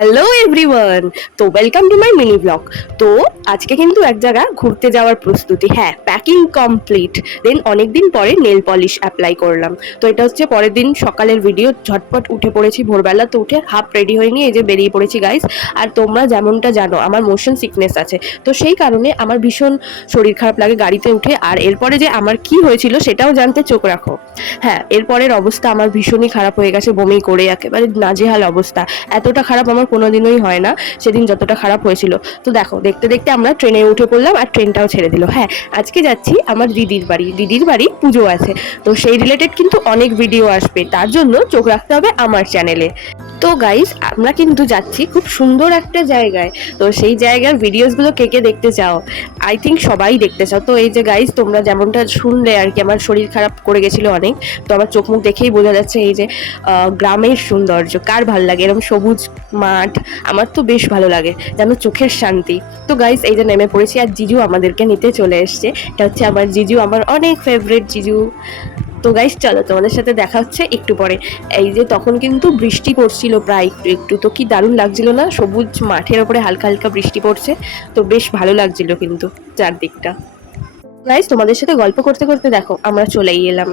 Hello everyone. তো welcome to my mini blog. তো আজকে কিন্তু এক জায়গা ঘুরতে যাওয়ার প্রস্তুতি, হ্যাঁ প্যাকিং কমপ্লিট। দেন অনেকদিন পরে নেল পলিশ অ্যাপ্লাই করলাম। তো এটা হচ্ছে পরের দিন সকালের ভিডিও। ঝটপট উঠে পড়েছি ভোরবেলা, তো উঠে হাফ রেডি হয়ে নিয়ে এই যে বেরিয়ে পড়েছি গাইস। আর তোমরা যেমনটা জানো আমার মোশন সিকনেস আছে, তো সেই কারণে আমার ভীষণ শরীর খারাপ লাগে গাড়িতে উঠে। আর এরপরে যে আমার কি হয়েছিল সেটাও জানতে চোখ রাখো। হ্যাঁ, এরপরের অবস্থা আমার ভীষণই খারাপ হয়ে গেছে, বমি করে একেবারে নাজেহাল অবস্থা। এতটা খারাপ আমার কোনোদিনই হয় না, সেদিন যতটা খারাপ হয়েছিল। তো দেখো, দেখতে দেখতে আমরা ট্রেনে উঠে পড়লাম আর ট্রেনটাও ছেড়ে দিল। হ্যাঁ, আজকে যাচ্ছি আমার দিদির বাড়ি পুজো আছে। তো সেই রিলেটেড কিন্তু অনেক ভিডিও আসবে, তার জন্য চোখ রাখতে হবে আমার চ্যানেলে। তো গাইস, আমরা কিন্তু যাচ্ছি খুব সুন্দর একটা জায়গায়। তো সেই জায়গার ভিডিওসগুলো কে কে দেখতে চাও? আই থিঙ্ক সবাই দেখতে চাও। তো এই যে গাইস, তোমরা যেমনটা শুনলে আর কি, আমার শরীর খারাপ করে গেছিলো অনেক। তো আমার চোখ মুখ দেখেই বোঝা যাচ্ছে এই যে গ্রামের সৌন্দর্য কার ভালো লাগে, এরকম সবুজ মাঠ। আমার তো বেশ ভালো লাগে, যেন চোখের শান্তি। তো গাইস, এই যে নেমে পড়েছি আর জিজু আমাদেরকে নিতে চলে এসছে। এটা হচ্ছে আমার জিজু, আমার অনেক ফেভারিট জিজু। তো গাইস চলো, তোমাদের সাথে দেখা হচ্ছে একটু পরে। এই যে তখন কিন্তু বৃষ্টি পড়ছিল প্রায় একটু একটু, তো কি দারুণ লাগছিল না, সবুজ মাঠের ওপরে হালকা হালকা বৃষ্টি পড়ছে। তো বেশ ভালো লাগছিল কিন্তু চারদিকটা। গাইস, তোমাদের সাথে গল্প করতে করতে দেখো আমরা চলেই এলাম।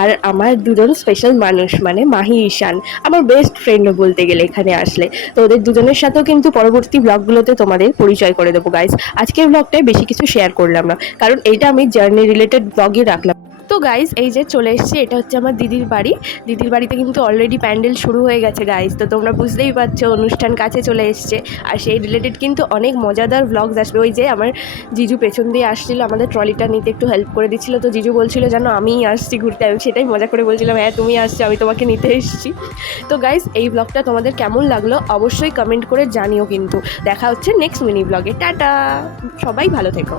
আর আমার দুজন স্পেশাল মানুষ, মানে মাহি ঈশান, আমার বেস্ট ফ্রেন্ড বলতে গেলে এখানে আসলে। তো ওদের দুজনের সাথেও কিন্তু পরবর্তী ব্লগগুলোতে তোমাদের পরিচয় করে দেবো গাইস। আজকের ব্লগটায় বেশি কিছু শেয়ার করলাম না, কারণ এইটা আমি জার্নি রিলেটেড ব্লগই রাখলাম। তো গাইস, এই যে চলে এসেছি, এটা হচ্ছে আমার দিদির বাড়ি। দিদির বাড়িতে কিন্তু অলরেডি প্যান্ডেল শুরু হয়ে গেছে গাইস। তো তোমরা বুঝতেই পারছো অনুষ্ঠান কাছে চলে এসছে। আর সেই রিলেটেড কিন্তু অনেক মজাদার ব্লগস আসবে। ওই যে আমার জিজু পেছন দিয়ে আসছিল, আমাদের ট্রলিটা নিতে একটু হেল্প করে দিচ্ছিল। তো জিজু বলছিল যেন আমিই আসছি ঘুরতে, আমি সেটাই মজা করে বলছিলাম হ্যাঁ তুমি আসছো, আমি তোমাকে নিতে এসেছি। তো গাইস, এই ব্লগটা তোমাদের কেমন লাগলো অবশ্যই কমেন্ট করে জানিও। কিন্তু দেখা হচ্ছে নেক্সট মিনি ব্লগে। টাটা, সবাই ভালো থেকো।